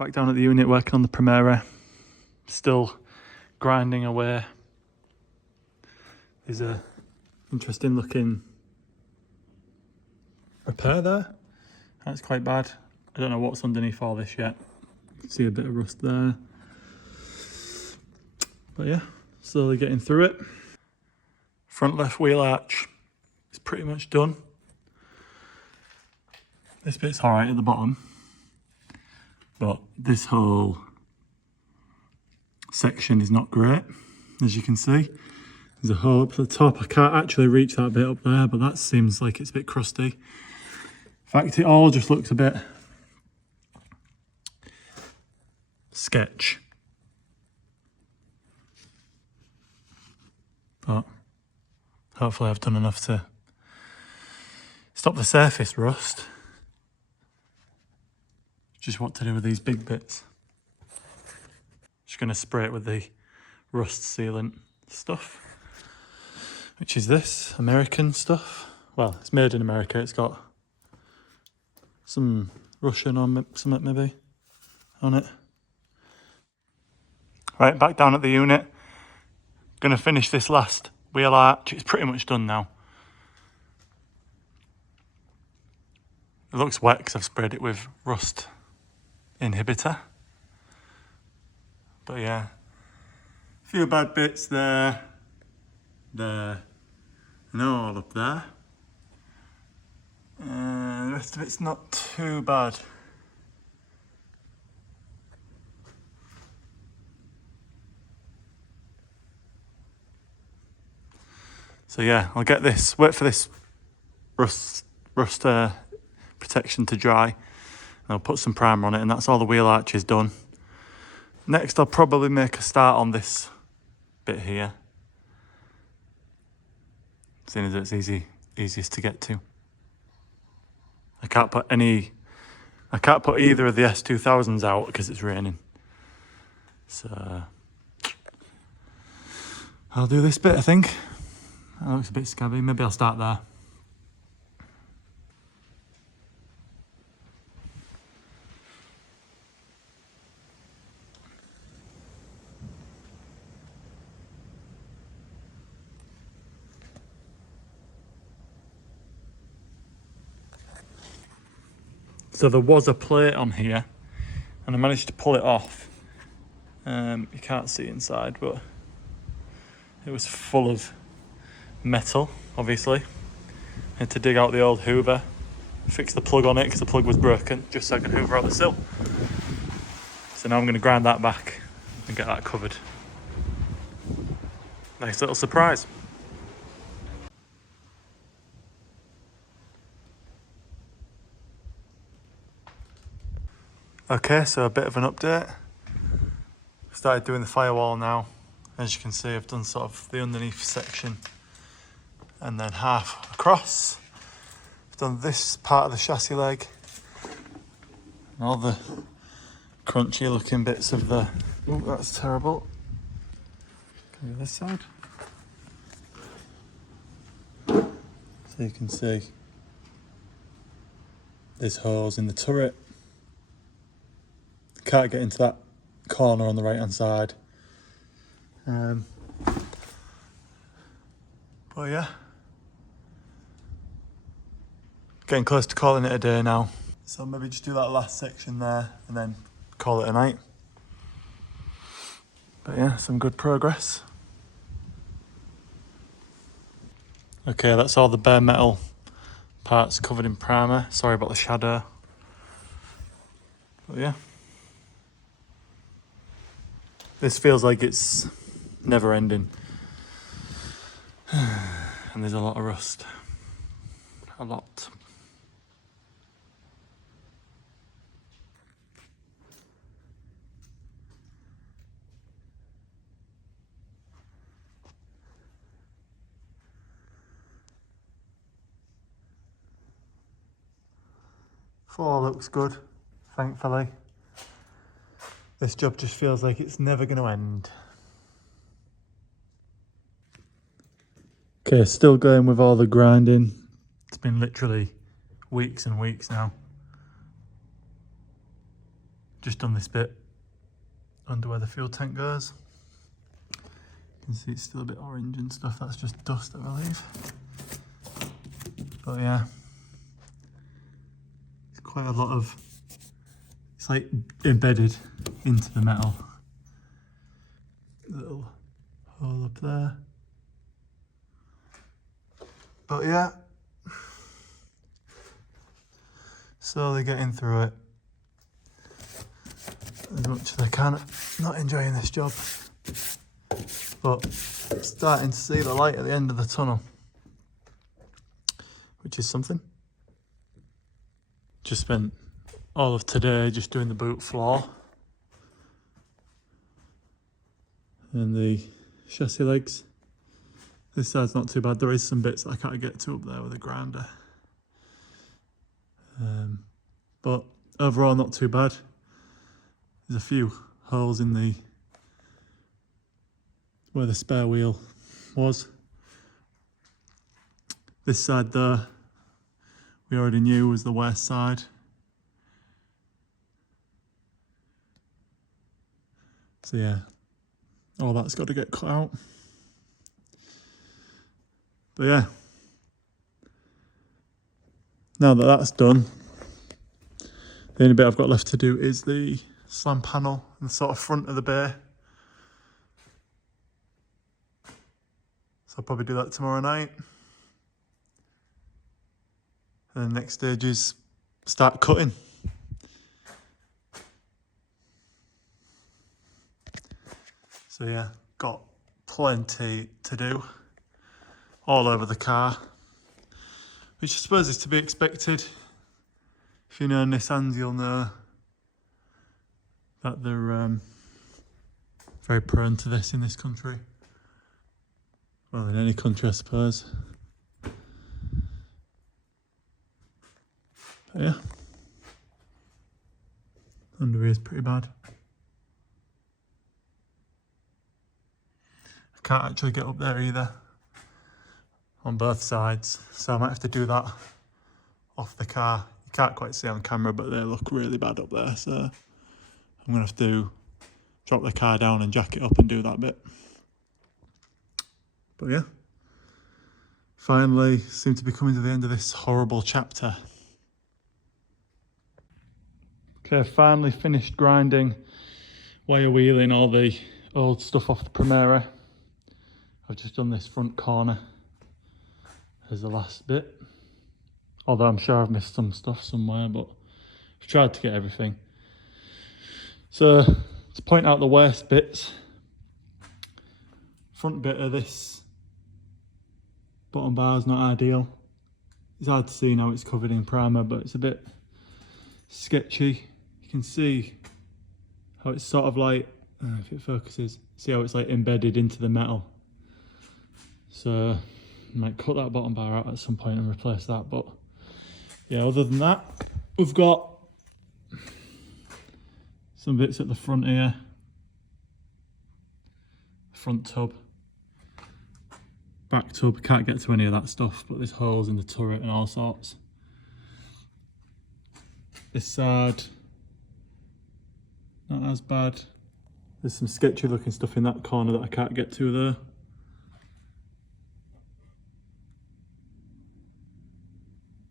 Back down at the unit working on the Primera. Still grinding away. There's a interesting looking repair there. That's quite bad. I don't know what's underneath all this yet. See a bit of rust there. But yeah, slowly getting through it. Front left wheel arch is pretty much done. This bit's alright at the bottom, but this whole section is not great, as you can see. There's a hole up at the top. I can't actually reach that bit up there, but that seems like it's a bit crusty. In fact, it all just looks a bit sketch. But hopefully I've done enough to stop the surface rust. Just what to do with these big bits. Just going to spray it with the rust sealant stuff, which is this American stuff. Well, it's made in America. It's got some Russian or something maybe on it. Right, back down at the unit. Going to finish this last wheel arch. It's pretty much done now. It looks wet because I've sprayed it with rust inhibitor. But yeah, a few bad bits there, and all up there. The rest of it's not too bad. So yeah, I'll get this, wait for this rust protection to dry, and I'll put some primer on it, and that's all the wheel arches done. Next, I'll probably make a start on this bit here, seeing as it's easiest to get to. I can't put either of the S2000s out because it's raining. So I'll do this bit, I think. That looks a bit scabby. Maybe I'll start there. So there was a plate on here and I managed to pull it off. You can't see inside, but it was full of metal, obviously. I had to dig out the old hoover, fix the plug on it because the plug was broken, just so I can hoover out the sill. So now I'm going to grind that back and get that covered. Nice little surprise. Okay, so a bit of an update. Started doing the firewall now. As you can see, I've done sort of the underneath section and then half across. I've done this part of the chassis leg and all the crunchy looking bits of the... Oh, that's terrible. Can we do this side? So you can see there's holes in the turret. Can't get into that corner on the right hand side. But yeah, getting close to calling it a day now. So maybe just do that last section there and then call it a night. But yeah, some good progress. Okay, that's all the bare metal parts covered in primer. Sorry about the shadow. But yeah. This feels like it's never ending. And there's a lot of rust. A lot. Floor looks good, thankfully. This job just feels like it's never going to end. Okay, still going with all the grinding. It's been literally weeks and weeks now. Just done this bit under where the fuel tank goes. You can see it's still a bit orange and stuff. That's just dust, I believe. But yeah, it's quite a lot of, it's like embedded into the metal. Little hole up there. But yeah, slowly getting through it as much as I can. Not enjoying this job, but starting to see the light at the end of the tunnel, which is something. Just spent all of today just doing the boot floor and the chassis legs. This side's not too bad. There is some bits I can't get to up there with a grinder. But overall not too bad. There's a few holes in the where the spare wheel was. This side there, we already knew was the west side. So yeah, all that's got to get cut out. But yeah, now that that's done, the only bit I've got left to do is the slam panel and the sort of front of the bay. So I'll probably do that tomorrow night. And the next stage is start cutting. So yeah, got plenty to do all over the car, which I suppose is to be expected. If you know Nissans, you'll know that they're very prone to this in this country. Well, in any country, I suppose. But yeah, under here is pretty bad. I can't actually get up there either on both sides, so I might have to do that off the car. You can't quite see on camera, but they look really bad up there, so I'm gonna have to drop the car down and jack it up and do that bit. But yeah, finally seem to be coming to the end of this horrible chapter. Okay, finally finished grinding, wire wheeling all the old stuff off the Primera. I've just done this front corner as the last bit. Although I'm sure I've missed some stuff somewhere, but I've tried to get everything. So, to point out the worst bits, front bit of this bottom bar is not ideal. It's hard to see now it's covered in primer, but it's a bit sketchy. You can see how it's sort of like, I don't know if it focuses, see how it's like embedded into the metal. So I might cut that bottom bar out at some point and replace that, but yeah, other than that, we've got some bits at the front here, front tub, back tub, can't get to any of that stuff, but there's holes in the turret and all sorts. This side, not as bad. There's some sketchy looking stuff in that corner that I can't get to there.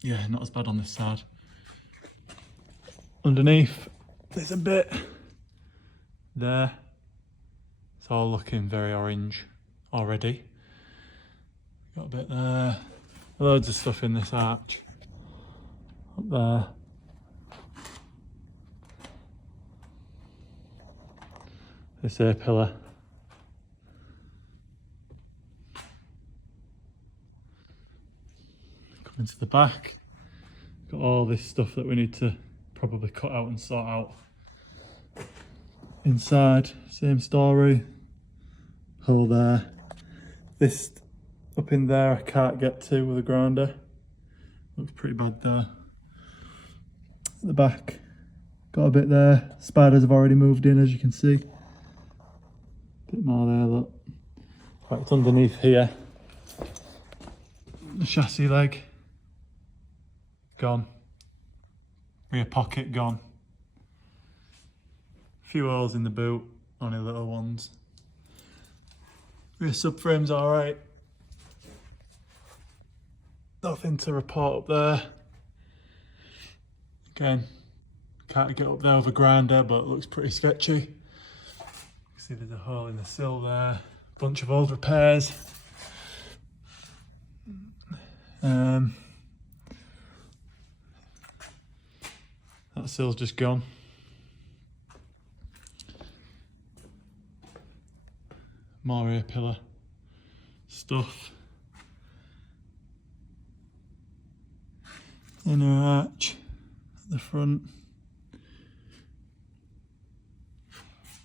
Yeah, not as bad on this side. Underneath, there's a bit there. It's all looking very orange already. Got a bit there. Loads of stuff in this arch. Up there. This A-pillar. Coming to the back. Got all this stuff that we need to probably cut out and sort out. Inside, same story. Hole there. This up in there I can't get to with a grinder. Looks pretty bad there. At the back, got a bit there. Spiders have already moved in, as you can see. Bit more there, look. Right, underneath here. The chassis leg. Gone. Rear pocket gone. few holes in the boot, only little ones. Rear subframe's alright. Nothing to report up there. Again, can't get up there with a grinder, but it looks pretty sketchy. You can see there's a hole in the sill there. Bunch of old repairs. That sill's just gone. More rear pillar stuff. Inner arch at the front.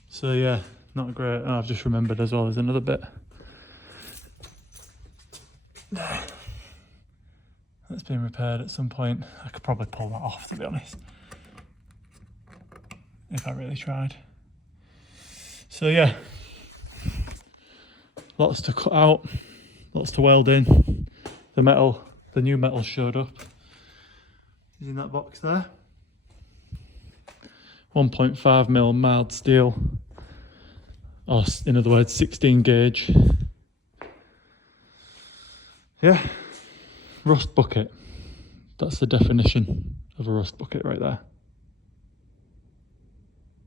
So yeah, not great. Oh, I've just remembered as well, there's another bit that's been repaired at some point. I could probably pull that off, to be honest, if I really tried. So yeah, lots to cut out, lots to weld in. The new metal showed up. Is in that box there. 1.5mm mild steel, or in other words 16 gauge. Yeah, rust bucket. That's the definition of a rust bucket right there.